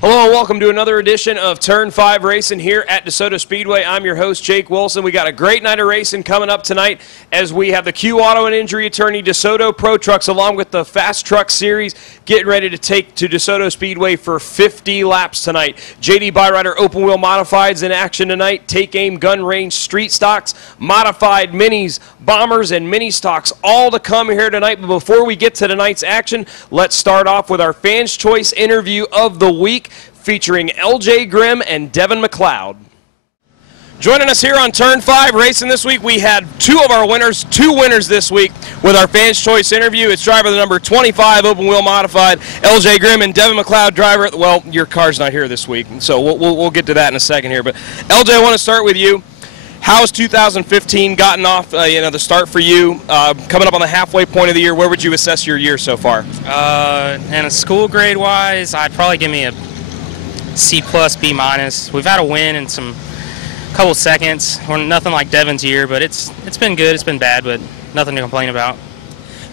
Hello and welcome to another edition of Turn 5 Racing here at Desoto Speedway. I'm your host, Jake Wilson. We got a great night of racing coming up tonight as we have the Q Auto and Injury Attorney Desoto Pro Trucks along with the Fast Truck Series getting ready to take to Desoto Speedway for 50 laps tonight. JD Byrider Open Wheel Modifieds in action tonight. Take Aim Gun Range Street Stocks, Modified Minis, Bombers, and Mini Stocks all to come here tonight. But before we get to tonight's action, let's start off with our Fans' Choice interview of the week, featuring LJ Grimm and Devin McLeod. Joining us here on Turn 5 Racing this week, we had two winners this week with our Fans' Choice interview. It's driver the number 25 Open Wheel Modified, LJ Grimm, and Devin McLeod, driver, well, your car's not here this week, so we'll get to that in a second here. But LJ, I want to start with you. How's 2015 gotten off, the start for you? Coming up on the halfway point of the year, where would you assess your year so far? In a school grade-wise, I'd probably give me a C+, B-. We've had a win in some couple seconds. We're nothing like Devin's year, but it's been good. It's been bad, but nothing to complain about.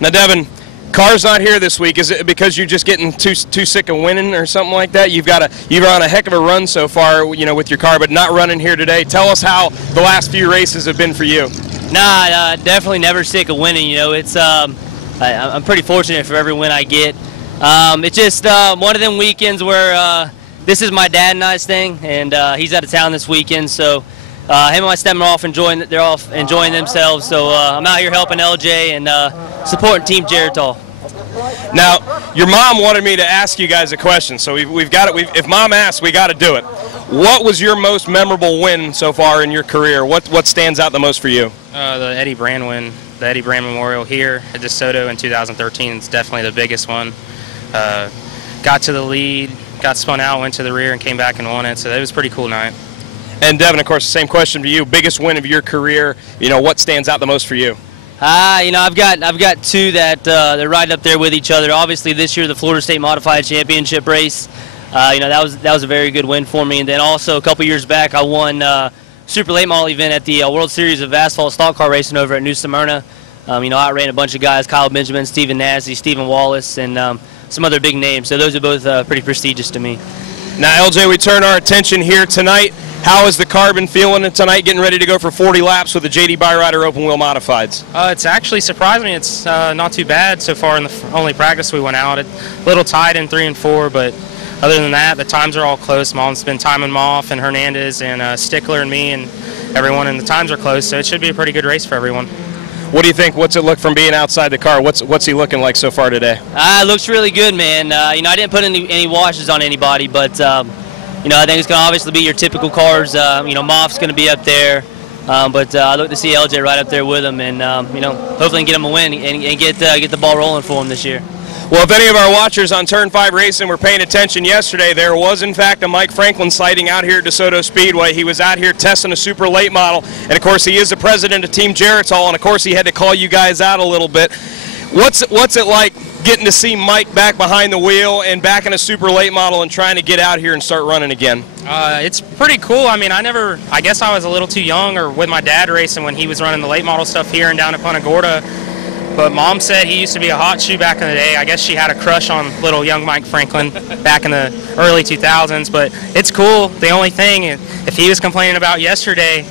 Now, Devin, car's not here this week. Is it because you're just getting too sick of winning or something like that? You're on a heck of a run so far, with your car, but not running here today. Tell us how the last few races have been for you. Nah, definitely never sick of winning. It's I'm pretty fortunate for every win I get. It's just one of them weekends where this is my dad and I's thing, and he's out of town this weekend, so him and my stepmom are they're off enjoying themselves. So I'm out here helping LJ and supporting Team Geritol. Now, your mom wanted me to ask you guys a question, so we've got it. If Mom asks, we got to do it. What was your most memorable win so far in your career? What stands out the most for you? The Eddie Brand win, the Eddie Brand Memorial here at DeSoto in 2013 is definitely the biggest one. Got to the lead, got spun out, went to the rear, and came back and won it. So it was a pretty cool night. And Devin, of course, the same question for you. Biggest win of your career. What stands out the most for you? I've got two that they're right up there with each other. Obviously, this year the Florida State Modified Championship race. That was a very good win for me. And then also a couple years back, I won Super Late Model event at the World Series of Asphalt Stock Car Racing over at New Smyrna. I ran a bunch of guys: Kyle Benjamin, Stephen Nasty, Stephen Wallace, and some other big names. So those are both pretty prestigious to me. Now, LJ, we turn our attention here tonight. How has the car been feeling tonight, getting ready to go for 40 laps with the JD Byrider Open Wheel Modifieds? It's actually surprised me. It's not too bad so far in the only practice we went out. A little tight in 3 and 4, but other than that, the times are all close. Mom's been timing them off, and Hernandez and Stickler and me and everyone, and the times are close, so it should be a pretty good race for everyone. What do you think? What's it look from being outside the car? What's he looking like so far today? Looks really good, man. I didn't put any washes on anybody, but I think it's going to obviously be your typical cars. Moff's going to be up there, but I look to see LJ right up there with him, and hopefully get him a win and get the ball rolling for him this year. Well, if any of our watchers on Turn 5 Racing were paying attention yesterday, there was, in fact, a Mike Franklin sighting out here at DeSoto Speedway. He was out here testing a super late model, and, of course, he is the president of Team Geritol, and, of course, he had to call you guys out a little bit. What's it like getting to see Mike back behind the wheel and back in a super late model and trying to get out here and start running again? It's pretty cool. I mean, I guess I was a little too young or with my dad racing when he was running the late model stuff here and down at Punta Gorda. But Mom said he used to be a hot shoe back in the day. I guess she had a crush on little young Mike Franklin back in the early 2000s. But it's cool. The only thing, if he was complaining about yesterday,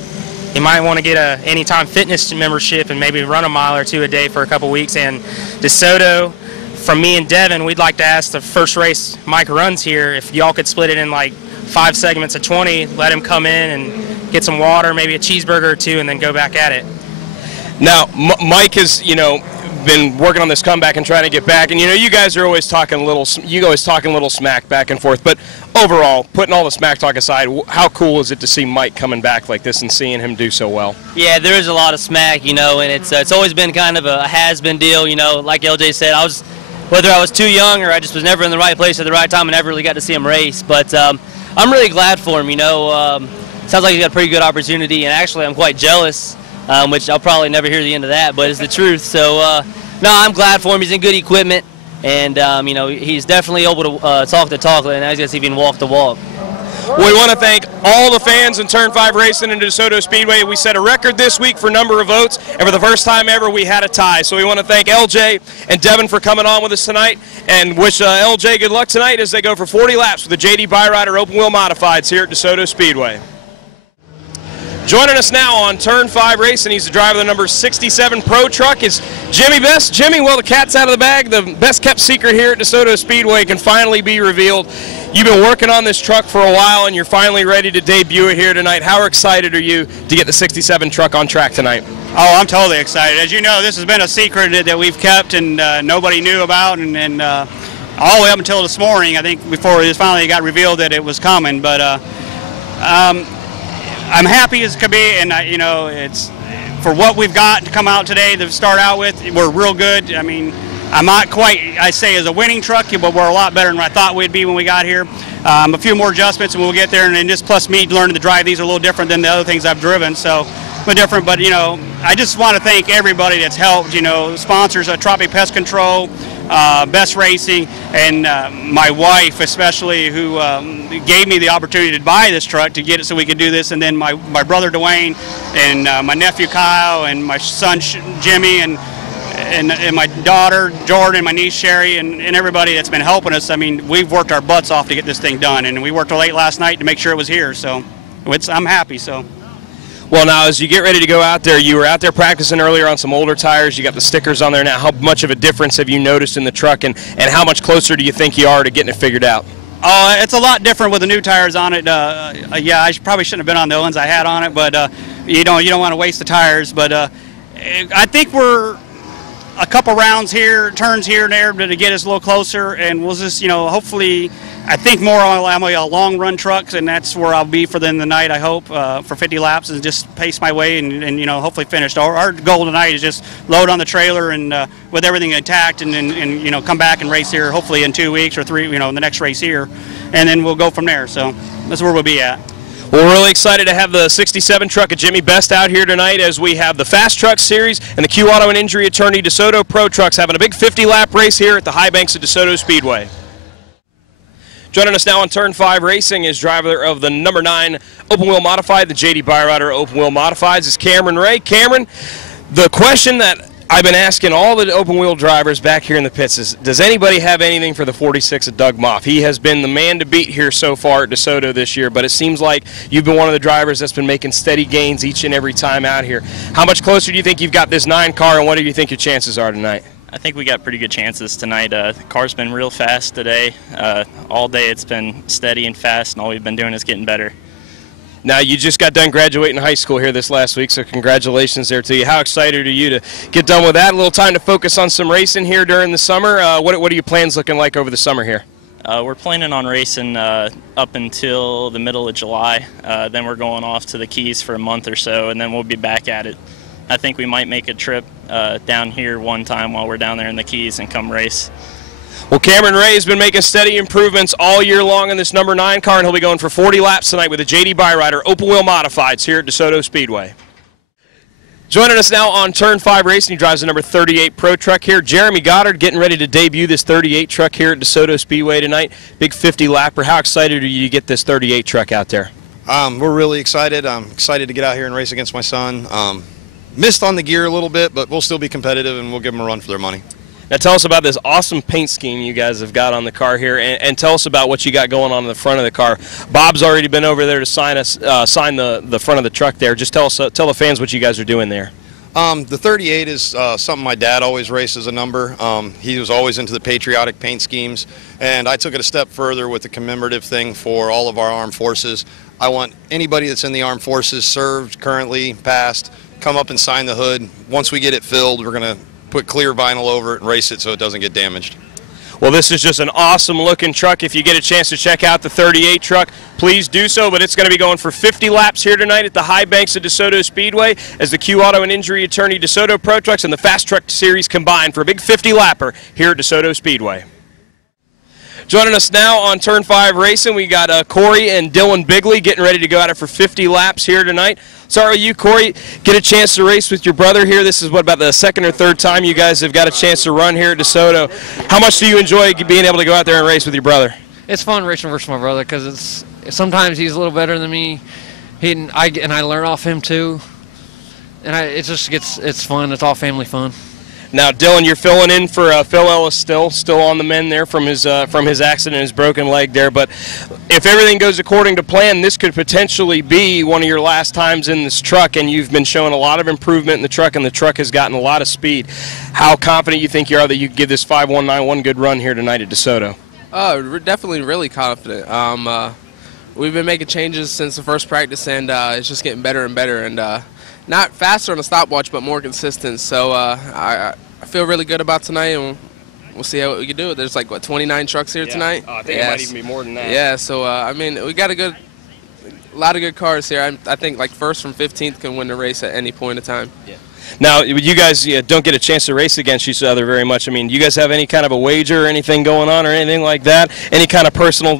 he might want to get a Anytime Fitness membership and maybe run a mile or two a day for a couple weeks. And DeSoto, from me and Devin, we'd like to ask the first race Mike runs here, if y'all could split it in like 5 segments of 20, let him come in and get some water, maybe a cheeseburger or two, and then go back at it. Now, Mike has, been working on this comeback and trying to get back, and you guys are always talking little smack back and forth. But overall, putting all the smack talk aside, how cool is it to see Mike coming back like this and seeing him do so well? Yeah, there is a lot of smack, and it's always been kind of a has-been deal. Like LJ said, whether I was too young or I just was never in the right place at the right time and never really got to see him race. But I'm really glad for him. Sounds like he's got a pretty good opportunity, and actually I'm quite jealous. Which I'll probably never hear the end of that, but it's the truth. So, no, I'm glad for him. He's in good equipment, and, he's definitely able to talk the talk, and I guess he can walk the walk. We want to thank all the fans in Turn 5 Racing and DeSoto Speedway. We set a record this week for number of votes, and for the first time ever, we had a tie. So we want to thank LJ and Devin for coming on with us tonight, and wish LJ good luck tonight as they go for 40 laps with the JD Byrider Open Wheel Modifieds here at DeSoto Speedway. Joining us now on Turn 5 Racing, he's the driver of the number 67 Pro Truck, is Jimmy Best. Jimmy, well, the cat's out of the bag. The best-kept secret here at DeSoto Speedway can finally be revealed. You've been working on this truck for a while, and you're finally ready to debut it here tonight. How excited are you to get the 67 truck on track tonight? Oh, I'm totally excited. As you know, this has been a secret that we've kept and nobody knew about, and all the way up until this morning, I think, before it finally got revealed that it was coming. But I'm happy as could be, and you know, it's for what we've got to come out today to start out with. We're real good. I mean, I'm not quite, I say, as a winning truck, but we're a lot better than I thought we'd be when we got here. A few more adjustments and we'll get there, and then just plus me learning to drive these are a little different than the other things I've driven, so different. But you know, I just want to thank everybody that's helped. You know, sponsors, Tropic Pest Control, Best Racing, and my wife especially, who gave me the opportunity to buy this truck to get it so we could do this, and then my brother Dwayne, and my nephew Kyle, and my son Jimmy, and my daughter Jordan, and my niece Sherry, and everybody that's been helping us. I mean, we've worked our butts off to get this thing done, and we worked till late last night to make sure it was here, so I'm happy. So. Well, now, as you get ready to go out there, you were out there practicing earlier on some older tires. You got the stickers on there now. How much of a difference have you noticed in the truck, and how much closer do you think you are to getting it figured out? It's a lot different with the new tires on it. Yeah, I probably shouldn't have been on the ones I had on it, but you don't want to waste the tires. But I think we're a couple rounds here, turns here and there to get us a little closer, and we'll just, you know, hopefully, I think more on a long run trucks, and that's where I'll be for the night, I hope, for 50 laps, and just pace my way and you know, hopefully finish. Our goal tonight is just load on the trailer and with everything intact, and you know, come back and race here hopefully in 2 weeks or 3, you know, in the next race here, and then we'll go from there. So that's where we'll be at. Well, we're really excited to have the 67 truck of Jimmy Best out here tonight, as we have the Fast Truck Series and the Q Auto and Injury Attorney DeSoto Pro Trucks having a big 50-lap race here at the high banks of DeSoto Speedway. Joining us now on Turn 5 Racing is driver of the number 9 Open Wheel Modified, the JD Byrider Open Wheel Modifieds, is Cameron Ray. Cameron, the question that I've been asking all the open wheel drivers back here in the pits is, does anybody have anything for the 46 of Doug Moff? He has been the man to beat here so far at DeSoto this year, but it seems like you've been one of the drivers that's been making steady gains each and every time out here. How much closer do you think you've got this 9 car, and what do you think your chances are tonight? I think we got pretty good chances tonight. The car's been real fast today. All day it's been steady and fast, and all we've been doing is getting better. Now, you just got done graduating high school here this last week, so congratulations there to you. How excited are you to get done with that? A little time to focus on some racing here during the summer. What are your plans looking like over the summer here? We're planning on racing up until the middle of July. Then we're going off to the Keys for a month or so, and then we'll be back at it. I think we might make a trip down here one time while we're down there in the Keys and come race. Well, Cameron Ray has been making steady improvements all year long in this number 9 car, and he'll be going for 40 laps tonight with the JD Byrider Open Wheel Modifieds here at DeSoto Speedway. Joining us now on Turn 5 Racing, he drives the number 38 Pro Truck here. Jeremy Goddard getting ready to debut this 38 truck here at DeSoto Speedway tonight. Big 50-lapper. How excited are you to get this 38 truck out there? We're really excited. I'm excited to get out here and race against my son. Missed on the gear a little bit, but we'll still be competitive, and we'll give them a run for their money. Now tell us about this awesome paint scheme you guys have got on the car here, and tell us about what you got going on in the front of the car. Bob's already been over there to sign the front of the truck there. Just tell the fans what you guys are doing there. The 38 is something my dad always races a number. He was always into the patriotic paint schemes, and I took it a step further with the commemorative thing for all of our armed forces. I want anybody that's in the armed forces, served, currently, past, come up and sign the hood. Once we get it filled, we're going to put clear vinyl over it and race it so it doesn't get damaged. Well, this is just an awesome looking truck. If you get a chance to check out the 38 truck, please do so, but it's going to be going for 50 laps here tonight at the high banks of DeSoto Speedway as the Q Auto and Injury Attorney DeSoto Pro Trucks and the Fast Truck Series combine for a big 50-lapper here at DeSoto Speedway. Joining us now on Turn 5 Racing, we got Corey and Dylan Bigley getting ready to go at it for 50 laps here tonight. Sorry, you, Corey, get a chance to race with your brother here. This is about the 2nd or 3rd time you guys have got a chance to run here at DeSoto. How much do you enjoy being able to go out there and race with your brother? It's fun racing versus my brother because sometimes he's a little better than me. I learn off him too. And it's fun. It's all family fun. Now, Dylan, you're filling in for Phil Ellis still on the mend there from his accident, his broken leg there. But if everything goes according to plan, this could potentially be one of your last times in this truck, and you've been showing a lot of improvement in the truck, and the truck has gotten a lot of speed. How confident you think you are that you can give this 5.19 one good run here tonight at DeSoto? We're definitely really confident. We've been making changes since the first practice, and it's just getting better and better. And not faster on the stopwatch, but more consistent. So I feel really good about tonight, and we'll see how we can do it. There's like, what, 29 trucks here tonight? I think it might even be more than that. Yeah, so I mean, we got a lot of good cars here. I think like first from 15th can win the race at any point in time. Yeah. Now, you guys don't get a chance to race against each other very much. I mean, do you guys have any kind of a wager or anything going on or anything like that? Any kind of personal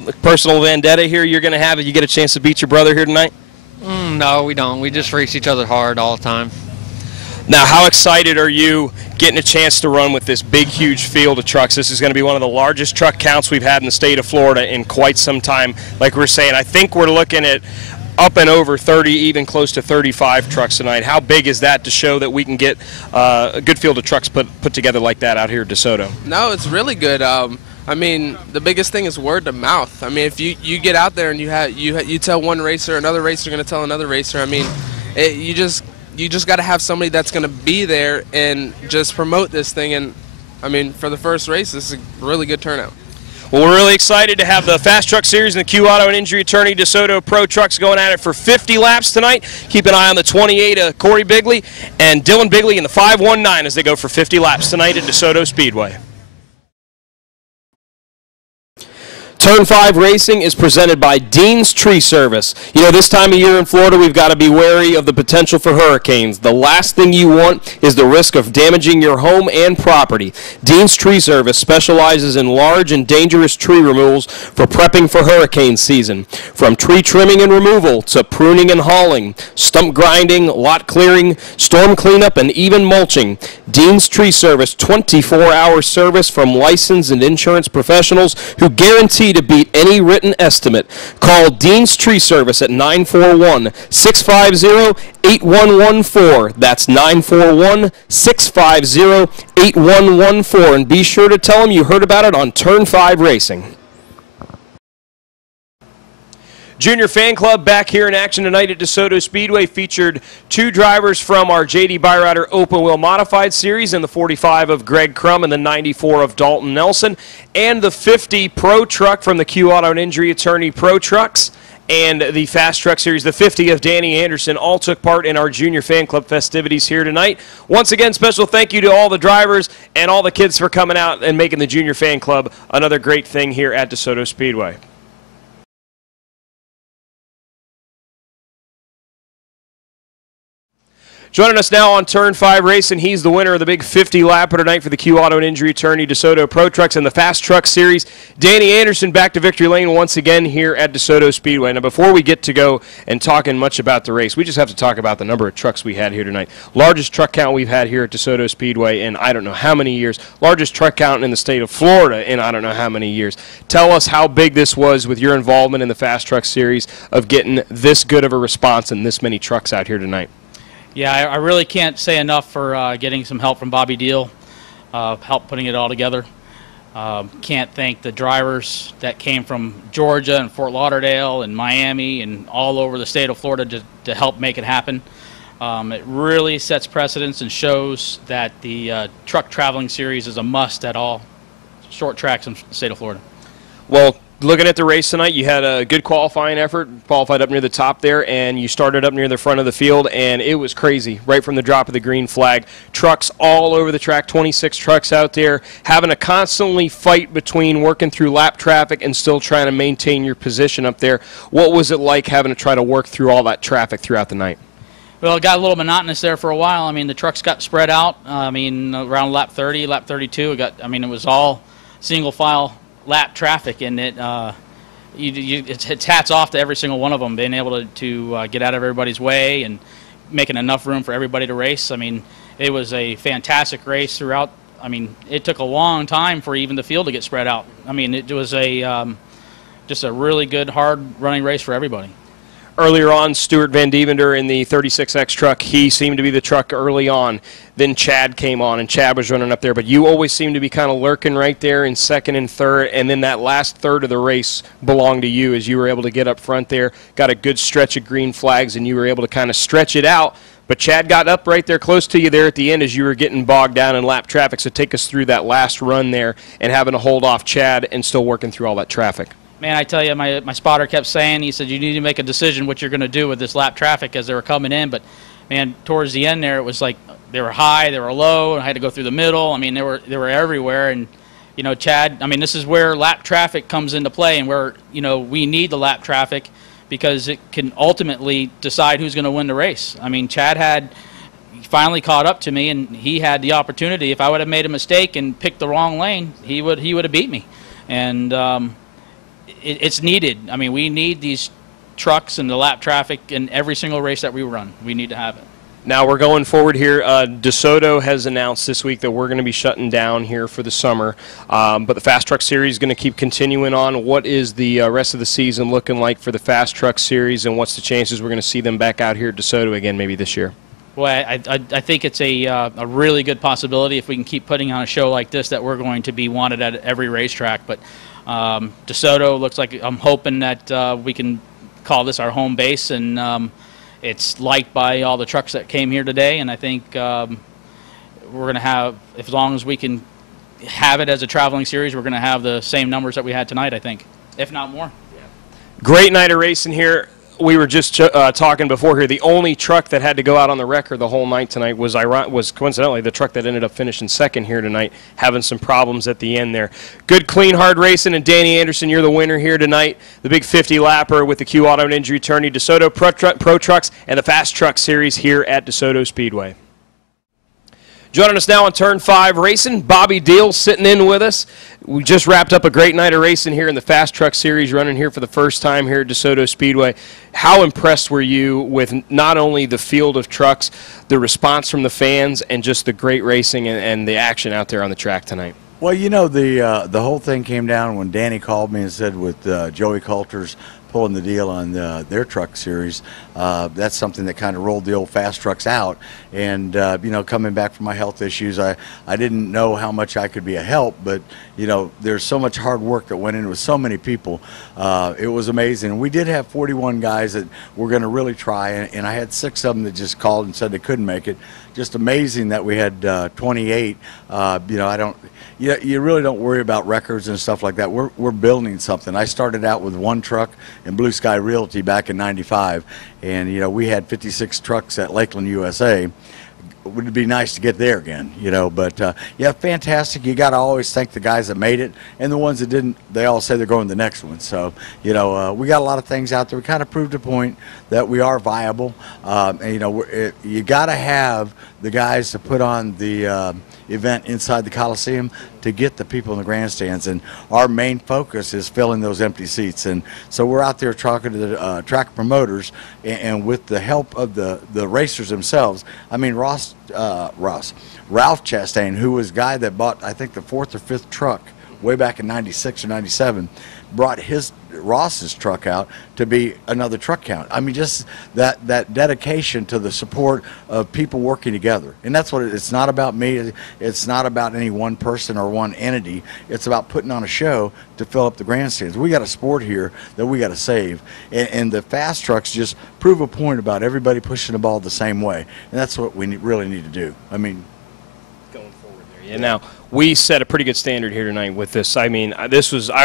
vendetta here you're going to have if you get a chance to beat your brother here tonight? No, we don't. We just race each other hard all the time. Now, how excited are you getting a chance to run with this big, huge field of trucks? This is going to be one of the largest truck counts we've had in the state of Florida in quite some time. Like we're saying, I think we're looking at up and over 30, even close to 35 trucks tonight. How big is that to show that we can get a good field of trucks put together like that out here at DeSoto? No, it's really good. I mean, the biggest thing is word of mouth. I mean, if you get out there and you tell one racer, another racer going to tell another racer. I mean, you just got to have somebody that's going to be there and just promote this thing. And I mean, for the first race, this is a really good turnout. Well, we're really excited to have the Fast Truck Series and the Q Auto and Injury Attorney DeSoto Pro Trucks going at it for 50 laps tonight. Keep an eye on the 28 Corey Bigley and Dylan Bigley in the 5.19 as they go for 50 laps tonight at DeSoto Speedway. Turn 5 Racing is presented by Dean's Tree Service. You know, this time of year in Florida, we've got to be wary of the potential for hurricanes. The last thing you want is the risk of damaging your home and property. Dean's Tree Service specializes in large and dangerous tree removals for prepping for hurricane season. From tree trimming and removal to pruning and hauling, stump grinding, lot clearing, storm cleanup, and even mulching. Dean's Tree Service, 24-hour service from licensed and insurance professionals who guarantee to beat any written estimate. Call Dean's Tree Service at 941-650-8114. That's 941-650-8114. And be sure to tell them you heard about it on Turn 5 Racing. Junior Fan Club back here in action tonight at DeSoto Speedway. Featured 2 drivers from our J.D. Byrider Open Wheel Modified Series in the 45 of Greg Crum and the 94 of Dalton Nelson, and the 50 Pro Truck from the Q Auto and Injury Attorney Pro Trucks, and the Fast Truck Series, the 50 of Danny Anderson, all took part in our Junior Fan Club festivities here tonight. Once again, special thank you to all the drivers and all the kids for coming out and making the Junior Fan Club another great thing here at DeSoto Speedway. Joining us now on Turn 5 Racing, he's the winner of the big 50-lapper tonight for the Q Auto and Injury Attorney DeSoto Pro Trucks and the Fast Truck Series. Danny Anderson back to victory lane once again here at DeSoto Speedway. Now, before we get to go and talking much about the race, we just have to talk about the number of trucks we had here tonight. Largest truck count we've had here at DeSoto Speedway in I don't know how many years. Largest truck count in the state of Florida in I don't know how many years. Tell us how big this was with your involvement in the Fast Truck Series of getting this good of a response and this many trucks out here tonight. Yeah, I really can't say enough for getting some help from Bobby Deal, help putting it all together. Can't thank the drivers that came from Georgia and Fort Lauderdale and Miami and all over the state of Florida to help make it happen. It really sets precedence and shows that the truck traveling series is a must at all short tracks in the state of Florida. Well, looking at the race tonight, you had a good qualifying effort, qualified up near the top there, and you started up near the front of the field, and it was crazy right from the drop of the green flag. Trucks all over the track, 26 trucks out there, having to constantly fight between working through lap traffic and still trying to maintain your position up there. What was it like having to try to work through all that traffic throughout the night? Well, it got a little monotonous there for a while. I mean, the trucks got spread out. I mean, around lap 30, lap 32, it was all single file lap traffic, and it's hats off to every single one of them being able to get out of everybody's way and making enough room for everybody to race. I mean, it was a fantastic race throughout. I mean, it took a long time for even the field to get spread out. I mean, it was a just a really good, hard running race for everybody. Earlier on, Stuart Van Dievender in the 36X truck, he seemed to be the truck early on. Then Chad came on, and Chad was running up there. But you always seemed to be kind of lurking right there in second and third, and then that last third of the race belonged to you as you were able to get up front there, got a good stretch of green flags, and you were able to kind of stretch it out. But Chad got up right there close to you there at the end as you were getting bogged down in lap traffic. So take us through that last run there and having to hold off Chad and still working through all that traffic. Man, I tell you, my spotter kept saying, he said, you need to make a decision what you're going to do with this lap traffic as they were coming in. But, man, towards the end there, it was like they were high, they were low, and I had to go through the middle. I mean, they were everywhere. And, you know, Chad, I mean, this is where lap traffic comes into play and where, you know, we need the lap traffic because it can ultimately decide who's going to win the race. I mean, Chad finally caught up to me, and he had the opportunity. If I would have made a mistake and picked the wrong lane, he would have beat me. And it's needed. I mean, we need these trucks and the lap traffic in every single race that we run. We need to have it. Now we're going forward here. Desoto has announced this week that we're going to be shutting down here for the summer, but the Fast Truck Series is going to keep continuing on. What is the rest of the season looking like for the Fast Truck Series, and what's the chances we're going to see them back out here at Desoto again maybe this year? Well, I think it's a really good possibility if we can keep putting on a show like this that we're going to be wanted at every racetrack. But DeSoto looks like, I'm hoping that we can call this our home base, and it's liked by all the trucks that came here today. And I think we're going to have, as long as we can have it as a traveling series, we're going to have the same numbers that we had tonight, I think, if not more. Great night of racing here. We were just talking before here. The only truck that had to go out on the record the whole night tonight was coincidentally the truck that ended up finishing second here tonight, having some problems at the end there. Good, clean, hard racing, and Danny Anderson, you're the winner here tonight. The big 50-lapper with the Q Auto and Injury Attorney, DeSoto Pro Trucks, and the Fast Truck Series here at DeSoto Speedway. Joining us now on Turn 5 Racing, Bobby Deal sitting in with us. We just wrapped up a great night of racing here in the Fast Truck Series, running here for the first time here at DeSoto Speedway. How impressed were you with not only the field of trucks, the response from the fans, and just the great racing and the action out there on the track tonight? Well, you know, the whole thing came down when Danny called me and said with Joey Coulter's pulling the deal on their truck series, that's something that kind of rolled the old Fast Trucks out. And you know, coming back from my health issues, I didn't know how much I could be a help, but you know, there's so much hard work that went into it with so many people. It was amazing. And we did have 41 guys that were going to really try, and I had 6 of them that just called and said they couldn't make it. Just amazing that we had 28. You know, you really don't worry about records and stuff like that. We're building something. I started out with 1 truck in Blue Sky Realty back in '95, and you know, we had 56 trucks at Lakeland, USA. Would be nice to get there again, you know, but yeah, fantastic. You got to always thank the guys that made it, and the ones that didn't, they all say they're going to the next one. So, you know, we got a lot of things out there. We kind of proved a point that we are viable, and you know, you got to have the guys to put on the event inside the Coliseum to get the people in the grandstands, and our main focus is filling those empty seats. And so we're out there talking to the track promoters, and with the help of the racers themselves. I mean, Ralph Chastain, who was a guy that bought, I think, the 4th or 5th truck way back in '96 or '97, brought Ross's truck out to be another truck count. I mean, just that dedication to the support of people working together. And that's what it's not about me. It's not about any one person or one entity. It's about putting on a show to fill up the grandstands. We got a sport here that we got to save. And the fast trucks just prove a point about everybody pushing the ball the same way. And that's what we really need to do. I mean, going forward there. Yeah. Now, we set a pretty good standard here tonight with this. I mean, I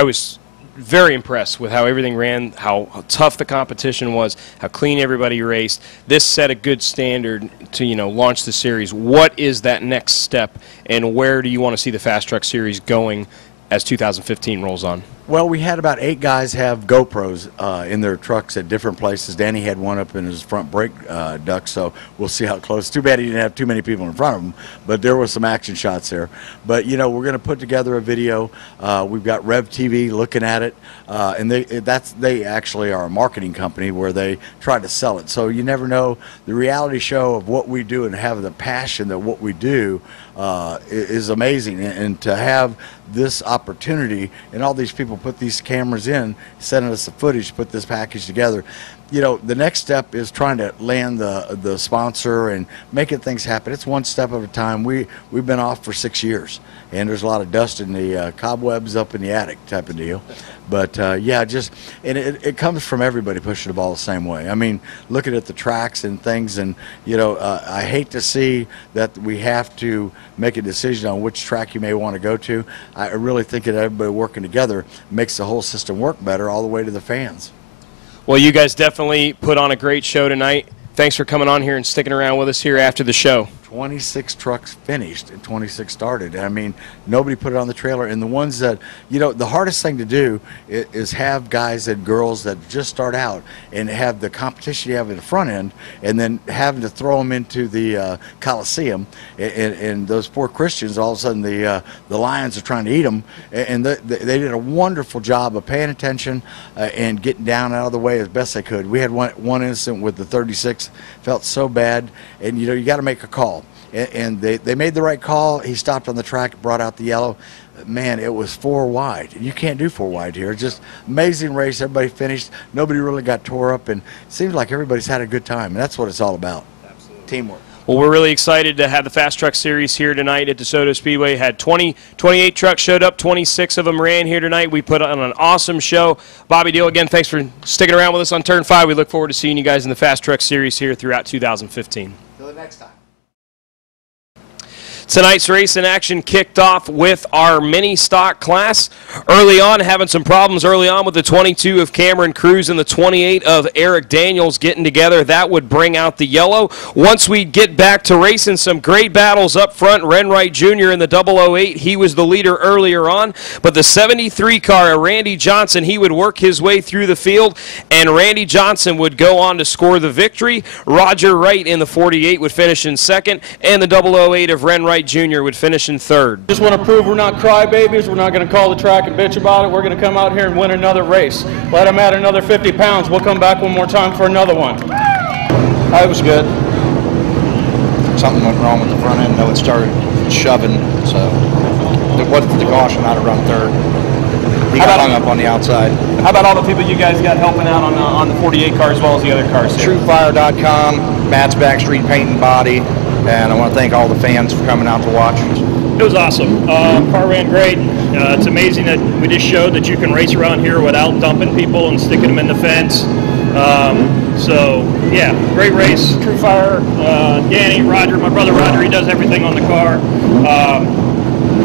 was very impressed with how everything ran, how tough the competition was, how clean everybody raced. This set a good standard to, you know, launch the series. What is that next step, and where do you want to see the Fast Truck Series going as 2015 rolls on? Well, we had about 8 guys have GoPros in their trucks at different places. Danny had one up in his front brake duct, so we'll see how close. Too bad he didn't have too many people in front of him, but there were some action shots there. But, you know, we're going to put together a video. We've got Rev TV looking at it, and they actually are a marketing company where they try to sell it. So you never know. The reality show of what we do and have the passion that what we do, is amazing. And to have this opportunity and all these people put these cameras in, sending us the footage, put this package together, you know, the next step is trying to land the sponsor and making things happen. It's one step at a time. We've been off for 6 years, and there's a lot of dust in the cobwebs up in the attic type of deal. But yeah, just, and it comes from everybody pushing the ball the same way. I mean, looking at the tracks and things, and you know, I hate to see that we have to make a decision on which track you may want to go to. I really think that everybody working together makes the whole system work better all the way to the fans. Well, you guys definitely put on a great show tonight. Thanks for coming on here and sticking around with us here after the show. 26 trucks finished and 26 started. I mean, nobody put it on the trailer. And the ones that, you know, the hardest thing to do is have guys and girls that just start out and have the competition you have at the front end, and then having to throw them into the Coliseum. And those poor Christians, all of a sudden the Lions are trying to eat them. And they did a wonderful job of paying attention and getting down out of the way as best they could. We had one incident with the 36, felt so bad. And, you know, you got to make a call. And they made the right call. He stopped on the track, brought out the yellow. Man, it was 4 wide. You can't do 4 wide here. Just amazing race. Everybody finished. Nobody really got tore up. And it seems like everybody's had a good time. And that's what it's all about. Absolutely. Teamwork. Well, we're really excited to have the Fast Truck Series here tonight at DeSoto Speedway. Had 28 trucks showed up. 26 of them ran here tonight. We put on an awesome show. Bobby Deal, again, thanks for sticking around with us on Turn 5. We look forward to seeing you guys in the Fast Truck Series here throughout 2015. Till the next time. Tonight's race in action kicked off with our mini stock class. Early on, having some problems early on with the 22 of Cameron Cruz and the 28 of Eric Daniels getting together. That would bring out the yellow. Once we get back to racing, some great battles up front. Renwright Jr. in the 008, he was the leader earlier on. But the 73 car, Randy Johnson, he would work his way through the field, and Randy Johnson would go on to score the victory. Roger Wright in the 48 would finish in second, and the 008 of Renwright Jr. would finish in third. Just want to prove we're not crybabies. We're not going to call the track and bitch about it. We're going to come out here and win another race. Let them add another 50 pounds. We'll come back one more time for another one. It was good. Something went wrong with the front end, though. It started shoving, so if it wasn't for the caution, I'd have run third. He got hung up on the outside. How about all the people you guys got helping out on the 48 car as well as the other cars here? TrueFire.com, Matt's Backstreet Paint and Body. And I want to thank all the fans for coming out to watch. It was awesome. Car ran great. It's amazing that we just showed that you can race around here without dumping people and sticking them in the fence. So, yeah, great race. True Fire, Danny, Roger, my brother Roger, he does everything on the car.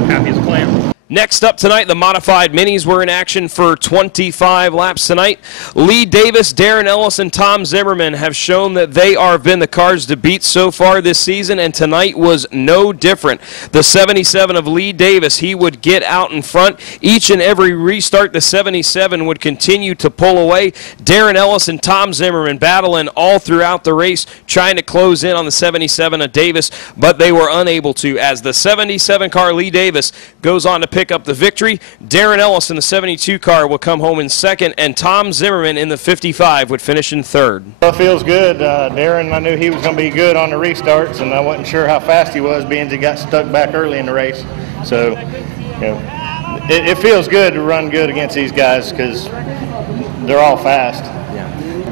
Happy as a clam. Next up tonight, the modified minis were in action for 25 laps tonight. Lee Davis, Darren Ellis, and Tom Zimmerman have shown that they have been the cars to beat so far this season, and tonight was no different. The 77 of Lee Davis, he would get out in front. Each and every restart, the 77 would continue to pull away. Darren Ellis and Tom Zimmerman battling all throughout the race, trying to close in on the 77 of Davis, but they were unable to, as the 77 car Lee Davis goes on to pick up the victory. Darren Ellis in the 72 car will come home in second, and Tom Zimmerman in the 55 would finish in third. Well, it feels good. Darren, I knew he was going to be good on the restarts, and I wasn't sure how fast he was, being he got stuck back early in the race. So, you know, it feels good to run good against these guys because they're all fast.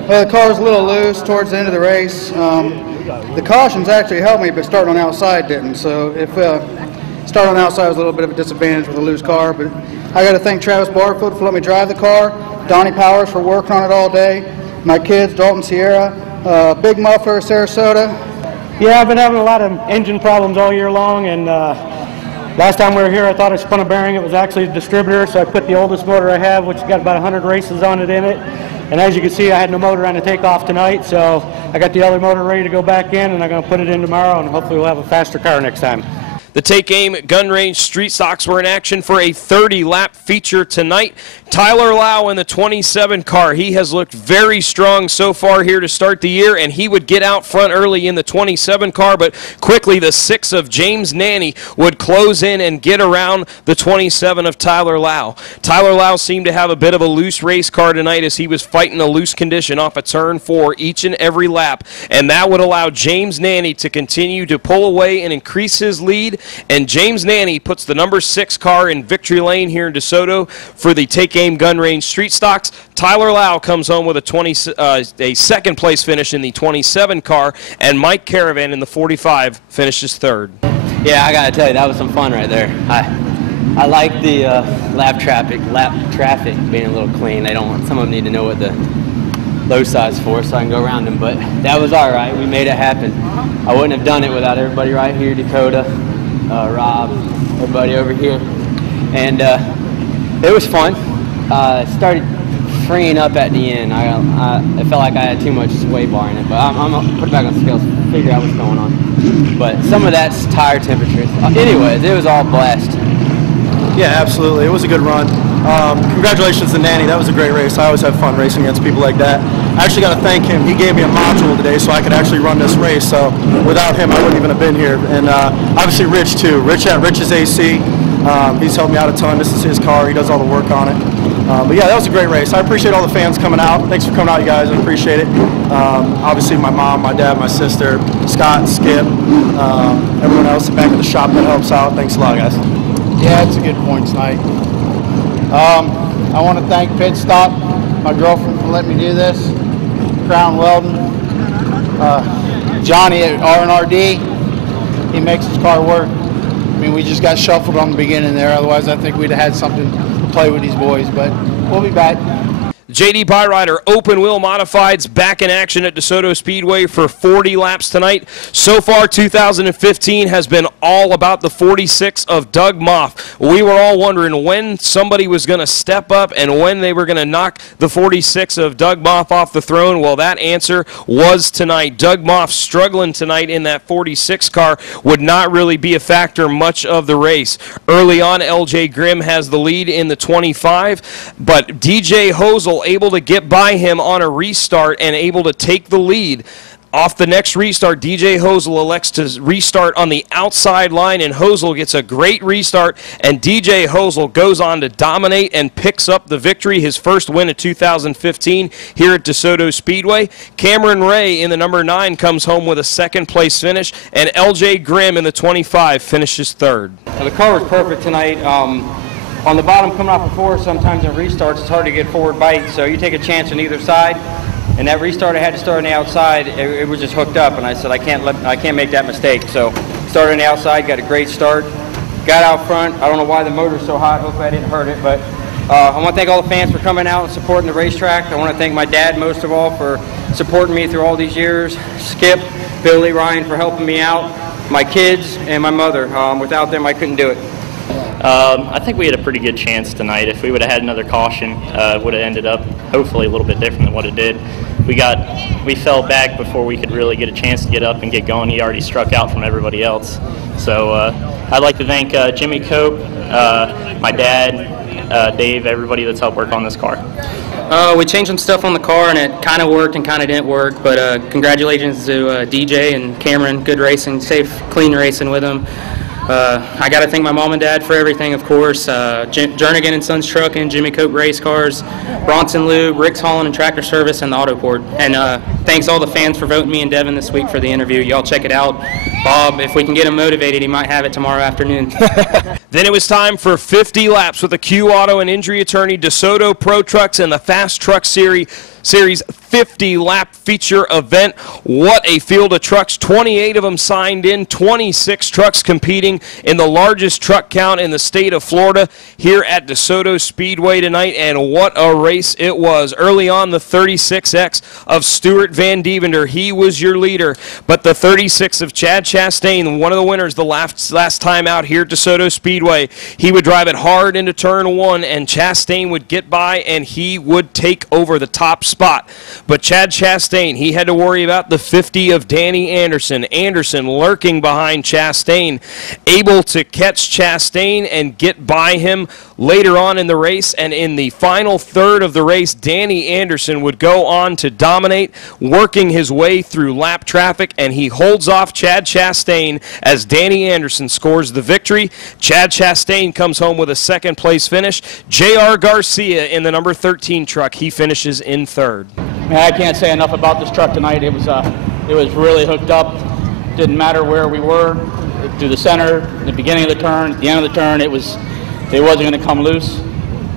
Well, the car was a little loose towards the end of the race. The cautions actually helped me, but starting on the outside didn't. So if starting on the outside was a little bit of a disadvantage with a loose car, but I got to thank Travis Barfield for letting me drive the car, Donnie Powers for working on it all day, my kids, Dalton Sierra, Big Muffler, Sarasota. Yeah, I've been having a lot of engine problems all year long, and last time we were here I thought I spun a bearing. It was actually a distributor, so I put the oldest motor I have, which has got about 100 races on it in it. And as you can see, I had no motor on the takeoff tonight, so I got the other motor ready to go back in, and I'm going to put it in tomorrow, and hopefully we'll have a faster car next time. The Take Aim Gun Range Street Stocks were in action for a 30-lap feature tonight. Tyler Lau in the 27 car. He has looked very strong so far here to start the year, and he would get out front early in the 27 car, but quickly the 6 of James Nanny would close in and get around the 27 of Tyler Lau. Tyler Lau seemed to have a bit of a loose race car tonight as he was fighting a loose condition off of turn 4 each and every lap, and that would allow James Nanny to continue to pull away and increase his lead. And James Nanny puts the number 6 car in victory lane here in DeSoto for the Take Aim Gun Range Street Stocks. Tyler Lau comes home with a second place finish in the 27 car, and Mike Caravan in the 45 finishes third. Yeah, I gotta tell you, that was some fun right there. I like the lap traffic being a little clean. Some of them need to know what the low side's for, so I can go around them. But that was all right. We made it happen. I wouldn't have done it without everybody right here, Dakota, Rob, everybody over here, and it was fun. Started freeing up at the end. I felt like I had too much sway bar in it, but I'm gonna put it back on scales, figure out what's going on. But some of that's tire temperatures. Anyways, it was all blessed. Yeah, absolutely. It was a good run. Congratulations to Nanny. That was a great race. I always have fun racing against people like that. I actually got to thank him. He gave me a module today so I could actually run this race. So without him, I wouldn't even have been here. And obviously Rich, too. Rich at Rich's AC. He's helped me out a ton. This is his car. He does all the work on it. But yeah, that was a great race. I appreciate all the fans coming out. Thanks for coming out, you guys. I appreciate it. Obviously, my mom, my dad, my sister, Scott, Skip, everyone else back at the shop that helps out. Thanks a lot, guys. Yeah, it's a good points night. I want to thank Pit Stop, my girlfriend, for letting me do this. Crown Weldon, Johnny at R&RD. He makes his car work. I mean, we just got shuffled on the beginning there. Otherwise, I think we'd have had something to play with these boys. But we'll be back. JD Byrider Open Wheel Modifieds back in action at DeSoto Speedway for 40 laps tonight. So far, 2015 has been all about the 46 of Doug Moff. We were all wondering when somebody was going to step up and when they were going to knock the 46 of Doug Moff off the throne. Well, that answer was tonight. Doug Moff struggling tonight in that 46 car would not really be a factor much of the race. Early on, LJ Grimm has the lead in the 25, but DJ Hosel able to get by him on a restart and able to take the lead. Off the next restart, DJ Hosel elects to restart on the outside line, and Hosel gets a great restart, and DJ Hosel goes on to dominate and picks up the victory, his first win of 2015 here at DeSoto Speedway. Cameron Ray in the number 9 comes home with a second place finish, and LJ Grimm in the 25 finishes third. Well, the car was perfect tonight. On the bottom coming off of 4, sometimes in restarts it's hard to get forward bite, so you take a chance on either side. And that restart I had to start on the outside, it was just hooked up, and I said I can't make that mistake. So started on the outside, got a great start, got out front. I don't know why the motor's so hot. Hope I didn't hurt it, but I want to thank all the fans for coming out and supporting the racetrack. I want to thank my dad most of all for supporting me through all these years. Skip, Billy, Ryan for helping me out, my kids, and my mother. Without them, I couldn't do it. I think we had a pretty good chance tonight. If we would have had another caution, it would have ended up hopefully a little bit different than what it did. We fell back before we could really get a chance to get up and get going. He already struck out from everybody else. So I'd like to thank Jimmy Cope, my dad, Dave, everybody that's helped work on this car. We changed some stuff on the car, and it kind of worked and kind of didn't work, but congratulations to DJ and Cameron. Good racing, safe, clean racing with them. I got to thank my mom and dad for everything, of course. Jernigan and Sons Trucking, Jimmy Cope Race Cars, Bronson Lube, Rick's Hauling and Tractor Service, and the Autoport. And thanks all the fans for voting me and Devin this week for the interview. Y'all check it out. Bob, if we can get him motivated, he might have it tomorrow afternoon. Then it was time for 50 laps with the Q Auto and Injury Attorney, DeSoto Pro Trucks, and the Fast Truck Series 50-lap feature event. What a field of trucks. 28 of them signed in, 26 trucks competing in the largest truck count in the state of Florida here at DeSoto Speedway tonight, and what a race it was. Early on, the 36X of Stuart Van Devender, he was your leader, but the 36 of Chad Chastain, one of the winners the last time out here at DeSoto Speedway, he would drive it hard into turn 1, and Chastain would get by, and he would take over the top spot. But Chad Chastain, he had to worry about the 50 of Danny Anderson. Anderson lurking behind Chastain, able to catch Chastain and get by him later on in the race. And in the final third of the race, Danny Anderson would go on to dominate, working his way through lap traffic, and he holds off Chad Chastain as Danny Anderson scores the victory. Chad Chastain comes home with a second place finish. J.R. Garcia in the number 13 truck, he finishes in third. Man, I can't say enough about this truck tonight. It was really hooked up. Didn't matter where we were. through the center, the beginning of the turn, at the end of the turn, it wasn't going to come loose.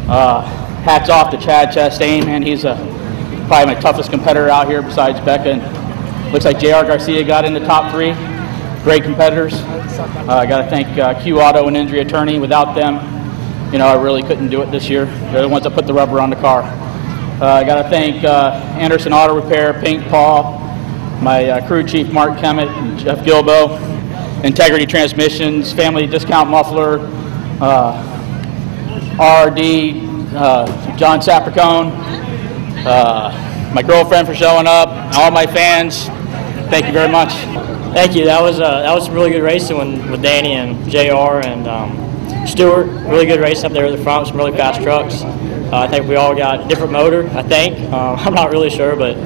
Hats off to Chad Chastain, man. He's probably my toughest competitor out here besides Becca. And looks like JR Garcia got in the top 3. Great competitors. I got to thank Q Auto and Injury Attorney. Without them, you know, I really couldn't do it this year. They're the ones that put the rubber on the car. I got to thank Anderson Auto Repair, Pink Paul, my crew chief Mark Kemet and Jeff Gilbo, Integrity Transmissions, Family Discount Muffler, RD, John Sapricone, my girlfriend for showing up, all my fans. Thank you very much. Thank you. That was some really good racing with Danny and JR and Stewart. Really good race up there at the front. Some really fast trucks. I think we all got a different motor. I think I'm not really sure, but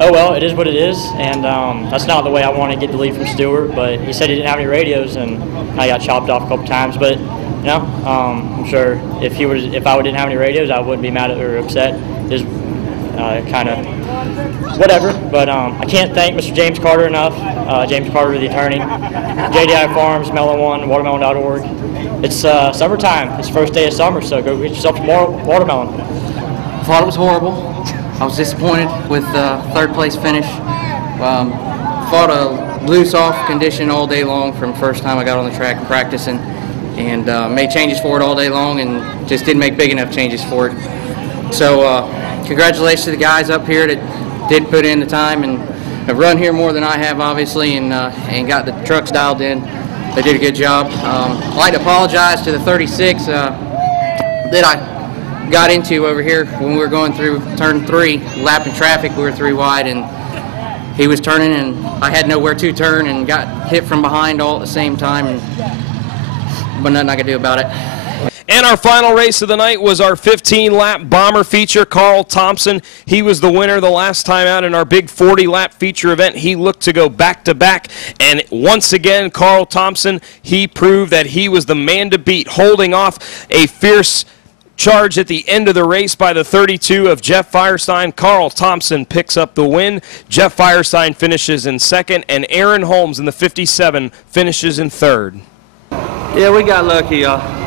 oh well, it is what it is. And that's not the way I want to get the lead from Stewart. But he said he didn't have any radios, and I got chopped off a couple times. But you know, I'm sure if I didn't have any radios, I wouldn't be mad at or upset. Just kind of whatever. But I can't thank Mr. James Carter enough. James Carter, the attorney. JDI Farms, Melon One, Watermelon.org. It's summertime. It's the first day of summer, so go get yourself some more watermelon. I thought it was horrible. I was disappointed with third place finish. Fought a loose off condition all day long from the first time I got on the track practicing, and made changes for it all day long and just didn't make big enough changes for it. So congratulations to the guys up here that did put in the time and have run here more than I have, obviously, and got the trucks dialed in. They did a good job. I'd like to apologize to the 36 that I got into over here when we were going through turn 3, lapping traffic. We were 3 wide, and he was turning, and I had nowhere to turn and got hit from behind all at the same time, but nothing I could do about it. And our final race of the night was our 15-lap bomber feature, Carl Thompson. He was the winner the last time out in our big 40-lap feature event. He looked to go back-to-back, and once again, Carl Thompson, he proved that he was the man to beat, holding off a fierce charge at the end of the race by the 32 of Jeff Firestein. Carl Thompson picks up the win. Jeff Firestein finishes in second, and Aaron Holmes in the 57 finishes in third. Yeah, we got lucky.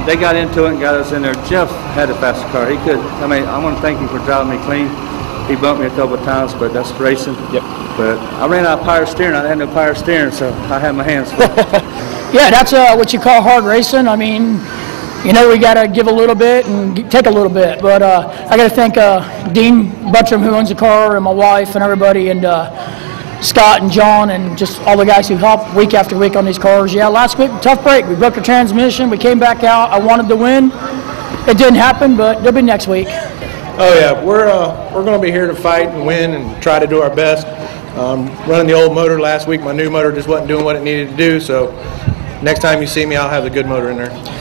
They got into it and got us in there. Jeff had a faster car. He could. I mean, I want to thank him for driving me clean. He bumped me a couple of times, but that's racing. Yep. But I ran out of power steering. I had no power steering, so I had my hands full. Yeah, that's what you call hard racing. I mean, you know, we got to give a little bit and take a little bit. But I got to thank Dean Buttram, who owns the car, and my wife and everybody, and Scott and John and just all the guys who help week after week on these cars. Yeah, last week, tough break. We broke the transmission. We came back out. I wanted to win. It didn't happen, but it'll be next week. Oh yeah, we're going to be here to fight and win and try to do our best. Running the old motor last week, my new motor just wasn't doing what it needed to do. So next time you see me, I'll have the good motor in there.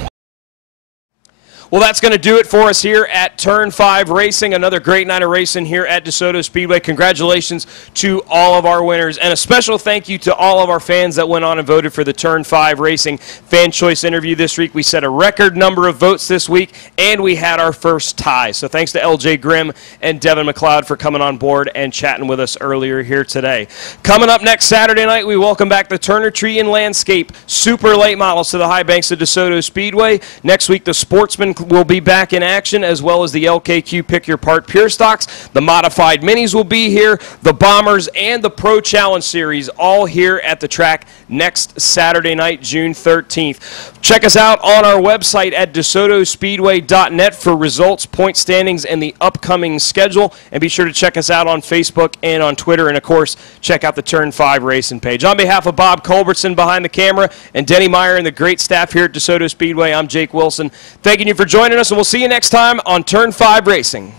Well, that's going to do it for us here at Turn 5 Racing. Another great night of racing here at Desoto Speedway. Congratulations to all of our winners. And a special thank you to all of our fans that went on and voted for the Turn 5 Racing Fan Choice Interview this week. We set a record number of votes this week, and we had our first tie. So thanks to LJ Grimm and Devin McLeod for coming on board and chatting with us earlier here today. Coming up next Saturday night, we welcome back the Turner Tree and Landscape Super Late Models to the high banks of Desoto Speedway. Next week, the Sportsman will be back in action, as well as the LKQ Pick Your Part Pure Stocks. The Modified Minis will be here, the Bombers, and the Pro Challenge Series, all here at the track next Saturday night, June 13th. Check us out on our website at DeSotoSpeedway.net for results, point standings, and the upcoming schedule. And be sure to check us out on Facebook and on Twitter. And, of course, check out the Turn 5 Racing page. On behalf of Bob Culbertson behind the camera and Denny Meyer and the great staff here at DeSoto Speedway, I'm Jake Wilson. Thanking you for joining us, and we'll see you next time on Turn 5 Racing.